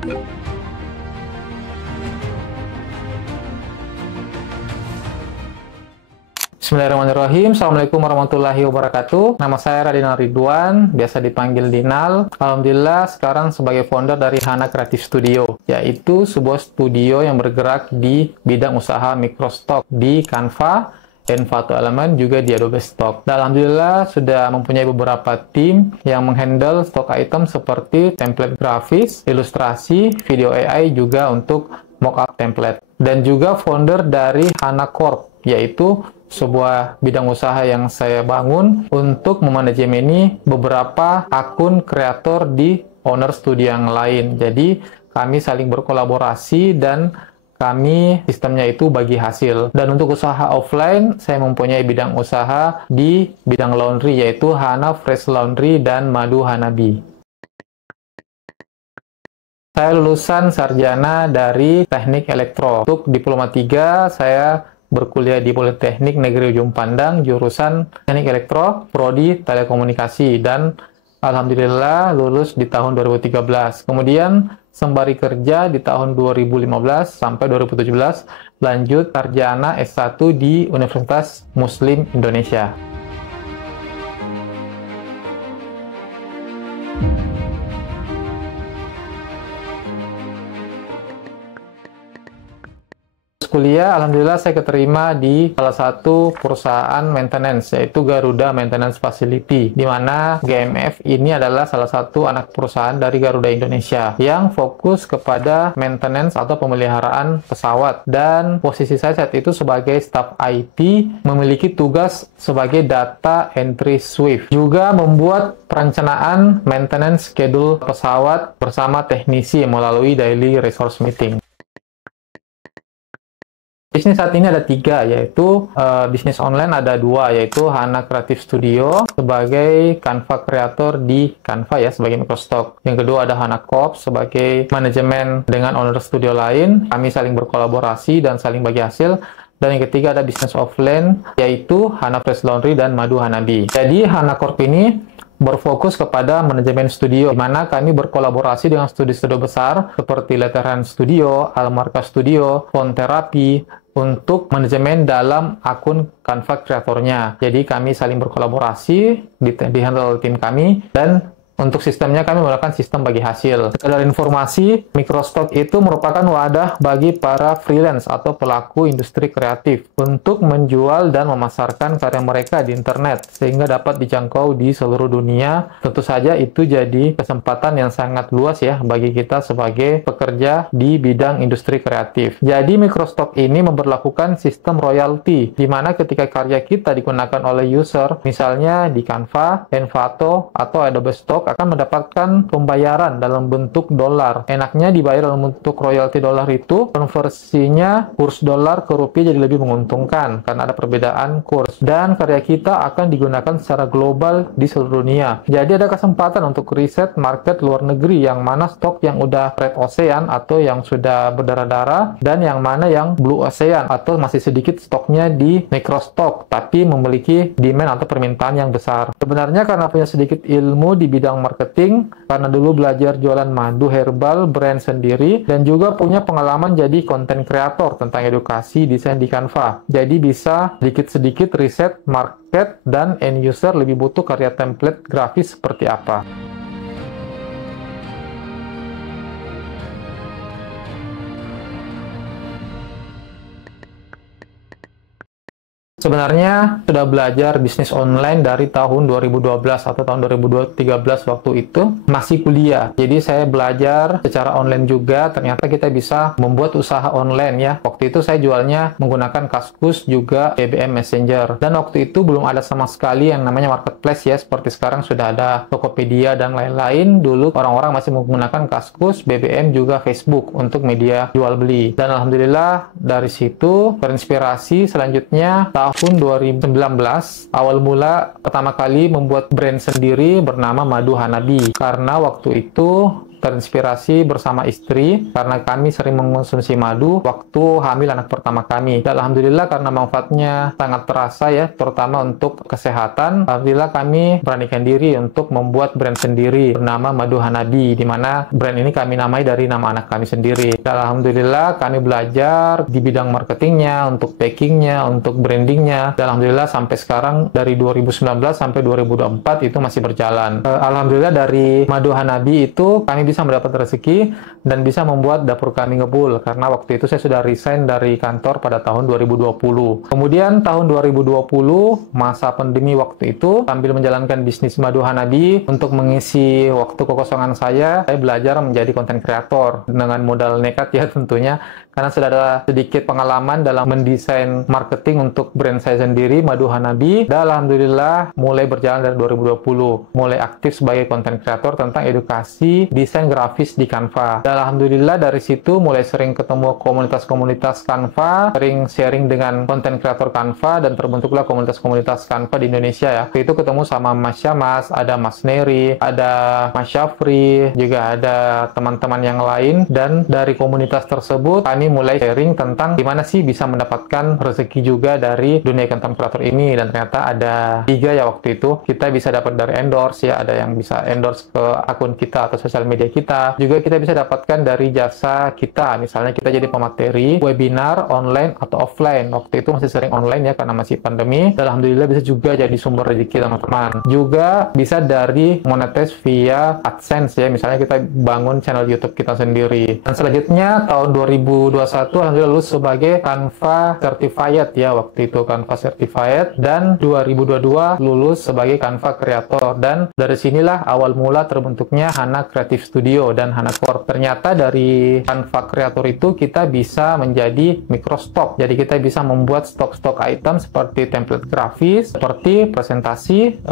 Bismillahirrahmanirrahim. Assalamualaikum warahmatullahi wabarakatuh. Nama saya Radinal Ridwan, biasa dipanggil Dinal. Alhamdulillah sekarang sebagai founder dari Hana Creative Studio, yaitu sebuah studio yang bergerak di bidang usaha microstock di Canva, Envato Element, juga di Adobe Stock. Dan alhamdulillah sudah mempunyai beberapa tim yang menghandle stock item seperti template grafis, ilustrasi, video AI, juga untuk mockup template. Dan juga founder dari Hana Corp, yaitu sebuah bidang usaha yang saya bangun untuk memanajemeni beberapa akun kreator di owner studio yang lain. Jadi kami saling berkolaborasi dan kami sistemnya itu bagi hasil. Dan untuk usaha offline, saya mempunyai bidang usaha di bidang laundry, yaitu Hana Fresh Laundry dan Madu Hanabi. Saya lulusan sarjana dari Teknik Elektro. Untuk Diploma 3, saya berkuliah di Politeknik Negeri Ujung Pandang, jurusan Teknik Elektro, Prodi Telekomunikasi, dan alhamdulillah lulus di tahun 2013. Kemudian sembari kerja di tahun 2015 sampai 2017, lanjut sarjana S1 di Universitas Muslim Indonesia. Kuliah, alhamdulillah saya keterima di salah satu perusahaan maintenance, yaitu Garuda Maintenance Facility, di mana GMF ini adalah salah satu anak perusahaan dari Garuda Indonesia yang fokus kepada maintenance atau pemeliharaan pesawat. Dan posisi saya saat itu sebagai staff IT, memiliki tugas sebagai data entry Swift, juga membuat perencanaan maintenance schedule pesawat bersama teknisi melalui daily resource meeting. Bisnis saat ini ada 3, yaitu bisnis online ada 2, yaitu Hana Creative Studio sebagai Canva kreator di Canva ya, sebagai microstock. Yang kedua ada Hana Corp sebagai manajemen dengan owner studio lain. Kami saling berkolaborasi dan saling bagi hasil. Dan yang ketiga ada bisnis offline, yaitu Hana Fresh Laundry dan Madu Hanabi. Jadi Hana Corp ini berfokus kepada manajemen studio, di mana kami berkolaborasi dengan studio-studio besar seperti Letterhand Studio, Almarka Studio, Font Therapy, untuk manajemen dalam akun Canva kreatornya. Jadi kami saling berkolaborasi, di handle tim kami, dan untuk sistemnya kami menggunakan sistem bagi hasil. Sekedar informasi, microstock itu merupakan wadah bagi para freelance atau pelaku industri kreatif untuk menjual dan memasarkan karya mereka di internet sehingga dapat dijangkau di seluruh dunia. Tentu saja itu jadi kesempatan yang sangat luas ya bagi kita sebagai pekerja di bidang industri kreatif. Jadi microstock ini memberlakukan sistem royalty, di mana ketika karya kita digunakan oleh user, misalnya di Canva, Envato, atau Adobe Stock, akan mendapatkan pembayaran dalam bentuk dolar. Enaknya dibayar dalam bentuk royalti dolar itu, konversinya kurs dolar ke rupiah jadi lebih menguntungkan karena ada perbedaan kurs. Dan karya kita akan digunakan secara global di seluruh dunia. Jadi ada kesempatan untuk riset market luar negeri, yang mana stok yang udah red ocean atau yang sudah berdarah-darah, dan yang mana yang blue ocean atau masih sedikit stoknya di microstock tapi memiliki demand atau permintaan yang besar. Sebenarnya karena punya sedikit ilmu di bidang marketing, karena dulu belajar jualan madu herbal brand sendiri, dan juga punya pengalaman jadi konten kreator tentang edukasi desain di Canva. Jadi bisa sedikit-sedikit riset market dan end user lebih butuh karya template grafis seperti apa. Sebenarnya sudah belajar bisnis online dari tahun 2012 atau tahun 2013 waktu itu, masih kuliah. Jadi saya belajar secara online juga, ternyata kita bisa membuat usaha online ya. Waktu itu saya jualnya menggunakan Kaskus, juga BBM Messenger. Dan waktu itu belum ada sama sekali yang namanya marketplace ya, seperti sekarang sudah ada Tokopedia dan lain-lain. Dulu orang-orang masih menggunakan Kaskus, BBM, juga Facebook untuk media jual beli. Dan alhamdulillah dari situ terinspirasi selanjutnya tahun 2019, awal mula pertama kali membuat brand sendiri bernama Madu Hanabi. Karena waktu itu terinspirasi bersama istri karena kami sering mengonsumsi madu waktu hamil anak pertama kami. Dan alhamdulillah karena manfaatnya sangat terasa ya, terutama untuk kesehatan. Alhamdulillah kami beranikan diri untuk membuat brand sendiri bernama Madu Hanabi, di mana brand ini kami namai dari nama anak kami sendiri. Dan alhamdulillah kami belajar di bidang marketingnya, untuk packingnya, untuk brandingnya. Dan alhamdulillah sampai sekarang dari 2019 sampai 2024 itu masih berjalan. Alhamdulillah dari Madu Hanabi itu kami bisa mendapat rezeki dan bisa membuat dapur kami ngebul karena waktu itu saya sudah resign dari kantor pada tahun 2020. Kemudian tahun 2020 masa pandemi waktu itu sambil menjalankan bisnis Madu Hanabi untuk mengisi waktu kekosongan saya belajar menjadi konten kreator dengan modal nekat ya tentunya, karena sudah ada sedikit pengalaman dalam mendesain marketing untuk brand saya sendiri, Madu Hanabi. Dan alhamdulillah mulai berjalan dari 2020, mulai aktif sebagai konten kreator tentang edukasi desain grafis di Canva. Dan alhamdulillah dari situ mulai sering ketemu komunitas-komunitas Canva, sering sharing dengan konten kreator Canva, dan terbentuklah komunitas-komunitas Canva di Indonesia ya. Waktu itu ketemu sama Mas Syamas, ada Mas Neri, ada Mas Syafri, juga ada teman-teman yang lain. Dan dari komunitas tersebut kami mulai sharing tentang gimana sih bisa mendapatkan rezeki juga dari dunia content creator ini. Dan ternyata ada 3 ya waktu itu. Kita bisa dapat dari endorse ya, ada yang bisa endorse ke akun kita atau sosial media kita. Juga kita bisa dapatkan dari jasa kita, misalnya kita jadi pemateri webinar online atau offline. Waktu itu masih sering online ya karena masih pandemi. Dan alhamdulillah bisa juga jadi sumber rezeki teman-teman. Juga bisa dari monetize via AdSense ya, misalnya kita bangun channel YouTube kita sendiri. Dan selanjutnya tahun 2021 alhamdulillah lulus sebagai Canva Certified ya, waktu itu Canva Certified. Dan 2022 lulus sebagai Canva Creator. Dan dari sinilah awal mula terbentuknya Hana Creative Studio dan Hana Corp. Ternyata dari Canva Creator itu kita bisa menjadi microstock. Jadi kita bisa membuat stok-stok item seperti template grafis, seperti presentasi,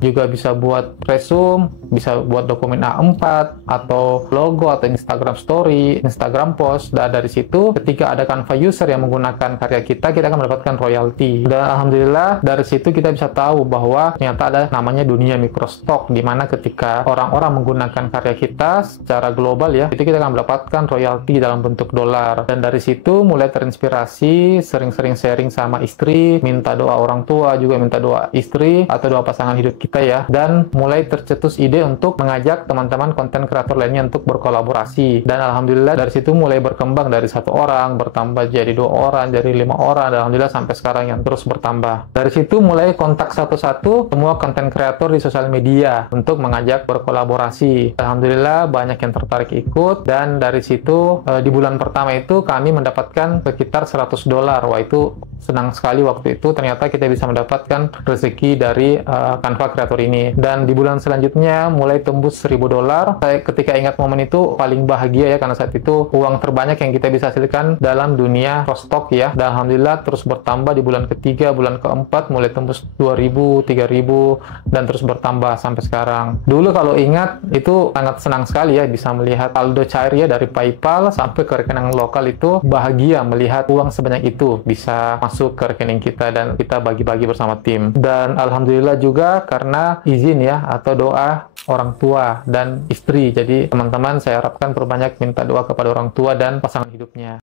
juga bisa buat resume, bisa buat dokumen A4 atau logo atau Instagram story, Instagram post. Dan dari situ ketika ada Canva user yang menggunakan karya kita akan mendapatkan royalti. Dan alhamdulillah dari situ kita bisa tahu bahwa ternyata ada namanya dunia microstock, di mana ketika orang-orang menggunakan karya kita secara global ya, itu kita akan mendapatkan royalti dalam bentuk dolar. Dan dari situ mulai terinspirasi, sering-sering sharing sama istri, minta doa orang tua, juga minta doa istri atau doa pasangan hidup kita ya. Dan mulai tercetus ide untuk mengajak teman-teman konten kreator lainnya untuk berkolaborasi. Dan alhamdulillah dari situ mulai berkembang dari 1 orang bertambah jadi 2 orang, dari 5 orang, dan alhamdulillah sampai sekarang yang terus bertambah. Dari situ mulai kontak satu-satu semua konten kreator di sosial media untuk mengajak berkolaborasi. Alhamdulillah banyak yang tertarik ikut. Dan dari situ di bulan pertama itu kami mendapatkan sekitar $100. Wah, itu senang sekali waktu itu. Ternyata kita bisa mendapatkan rezeki dari Canva Creator ini. Dan di bulan selanjutnya mulai tembus $1000. Saya ketika ingat momen itu paling bahagia ya, karena saat itu uang terbanyak yang kita bisa hasilkan dalam dunia cross-stock ya. Dan alhamdulillah terus bertambah di bulan ketiga, bulan keempat mulai tembus 2000, 3000, dan terus bertambah sampai sekarang. Dulu kalau ingat itu sangat senang sekali ya bisa melihat saldo cair ya, dari PayPal sampai ke rekening lokal. Itu bahagia melihat uang sebanyak itu bisa masuk ke rekening kita dan kita bagi-bagi bersama tim. Dan alhamdulillah juga karena izin ya atau doa orang tua dan istri. Jadi teman-teman saya harapkan perbanyak minta doa kepada orang tua dan pasangan hidupnya.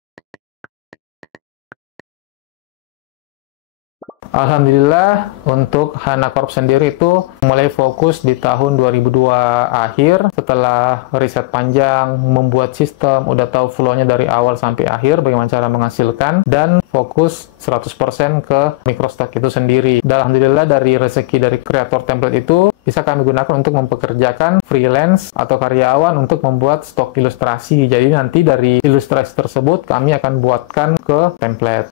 Alhamdulillah untuk Hana Corp sendiri itu mulai fokus di tahun 2002 akhir, setelah riset panjang, membuat sistem, udah tahu flow-nya dari awal sampai akhir, bagaimana cara menghasilkan, dan fokus 100% ke microstock itu sendiri. Dan alhamdulillah dari rezeki dari kreator template itu bisa kami gunakan untuk mempekerjakan freelance atau karyawan untuk membuat stok ilustrasi. Jadi nanti dari ilustrasi tersebut kami akan buatkan ke template.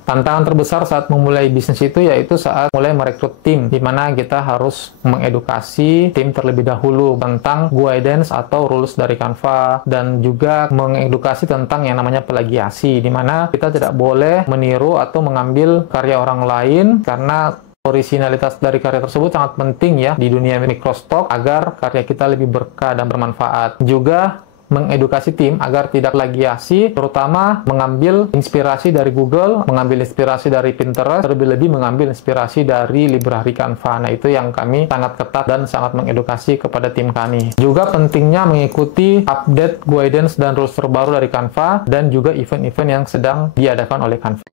Tantangan terbesar saat memulai bisnis itu yaitu saat mulai merekrut tim, di mana kita harus mengedukasi tim terlebih dahulu tentang guidance atau rules dari Canva, dan juga mengedukasi tentang yang namanya plagiasi, di mana kita tidak boleh meniru atau mengambil karya orang lain, karena originalitas dari karya tersebut sangat penting ya di dunia microstock agar karya kita lebih berkah dan bermanfaat. Juga mengedukasi tim agar tidak plagiasi, terutama mengambil inspirasi dari Google, mengambil inspirasi dari Pinterest, terlebih-lebih mengambil inspirasi dari library Canva. Nah, itu yang kami sangat ketat dan sangat mengedukasi kepada tim kami. Juga pentingnya mengikuti update, guidance, dan rules terbaru dari Canva, dan juga event-event yang sedang diadakan oleh Canva.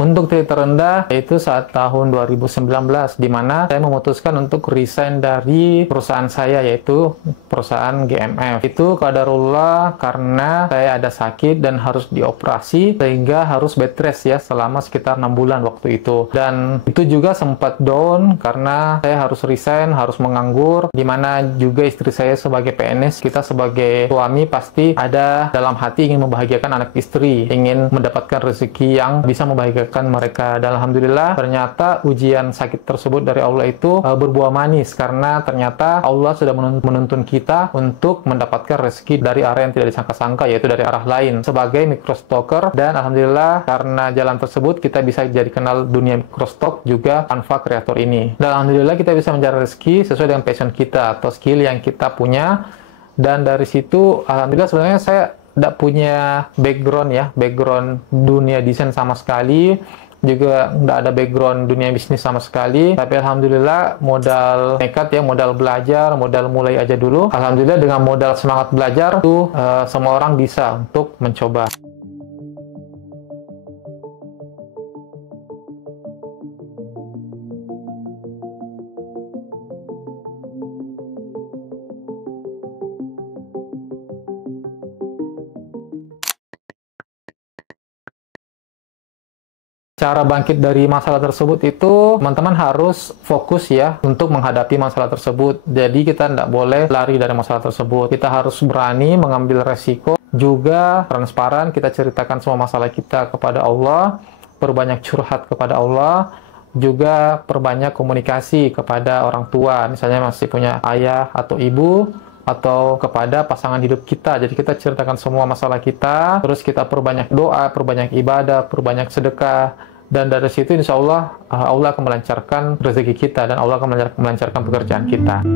Untuk titik terendah yaitu saat tahun 2019, di mana saya memutuskan untuk resign dari perusahaan saya, yaitu perusahaan GMF. Itu qadarullah karena saya ada sakit dan harus dioperasi, sehingga harus bed rest ya selama sekitar 6 bulan waktu itu. Dan itu juga sempat down karena saya harus resign, harus menganggur, di mana juga istri saya sebagai PNS, kita sebagai suami pasti ada dalam hati ingin membahagiakan anak istri, ingin mendapatkan rezeki yang bisa membahagiakan mereka. Dan alhamdulillah ternyata ujian sakit tersebut dari Allah itu berbuah manis, karena ternyata Allah sudah menuntun kita untuk mendapatkan rezeki dari arah yang tidak disangka-sangka, yaitu dari arah lain sebagai microstocker. Dan alhamdulillah karena jalan tersebut kita bisa jadi kenal dunia microstock juga Canva Creator ini. Dan alhamdulillah kita bisa mencari rezeki sesuai dengan passion kita atau skill yang kita punya. Dan dari situ alhamdulillah sebenarnya saya tidak punya background dunia desain sama sekali, juga tidak ada background dunia bisnis sama sekali, tapi alhamdulillah modal nekat ya, modal belajar, modal mulai aja dulu. Alhamdulillah dengan modal semangat belajar tuh semua orang bisa untuk mencoba. Cara bangkit dari masalah tersebut itu teman-teman harus fokus ya untuk menghadapi masalah tersebut. Jadi kita tidak boleh lari dari masalah tersebut. Kita harus berani mengambil resiko, juga transparan, kita ceritakan semua masalah kita kepada Allah, perbanyak curhat kepada Allah, juga perbanyak komunikasi kepada orang tua, misalnya masih punya ayah atau ibu, atau kepada pasangan hidup kita. Jadi kita ceritakan semua masalah kita, terus kita perbanyak doa, perbanyak ibadah, perbanyak sedekah, dan dari situ insya Allah Allah akan melancarkan rezeki kita, dan Allah akan melancarkan pekerjaan kita.